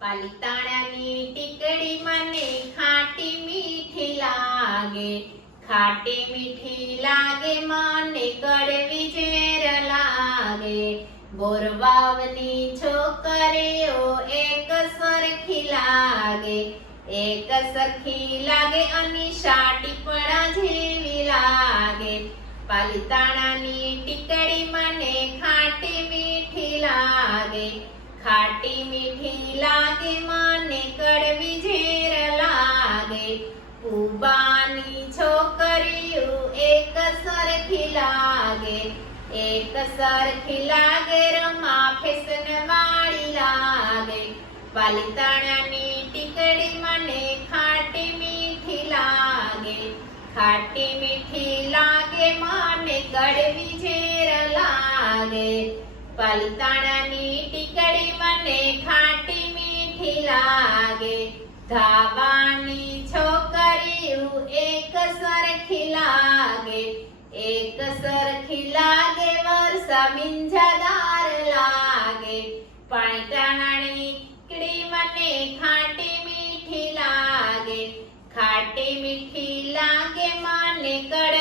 પાલીતાણાની ટીકડી મને ખાટી મીઠી લાગે. ખાટી મીઠી લાગે, મને કડવી ઝેર લાગે. બોરવાવની છોકરીઓ એક સરખી લાગે. એક સરખી લાગે અને ટીપણા જેવી લાગે. પાલીતાણાની ટીકડી મને ખાટી મીઠી લાગે. ખાટી મને એક સરખી લાગે. રમા ફેશન વાળી લાગે. પાલીતાણાની ટીકડી મને ખાટી મીઠી લાગે. ખાટી મીઠી લાગે, મને કડવી ઝેર લાગે. પાલીતાણાની ટીકડી લાગે. ધાવાની છોકરીઓ એક સરખી લાગે. એક સરખી લાગે, વર્ષા મિંજાદાર લાગે. પાણી ટીકડી મને ખાટી મીઠી લાગે. ખાટી મીઠી લાગે, મને લાગે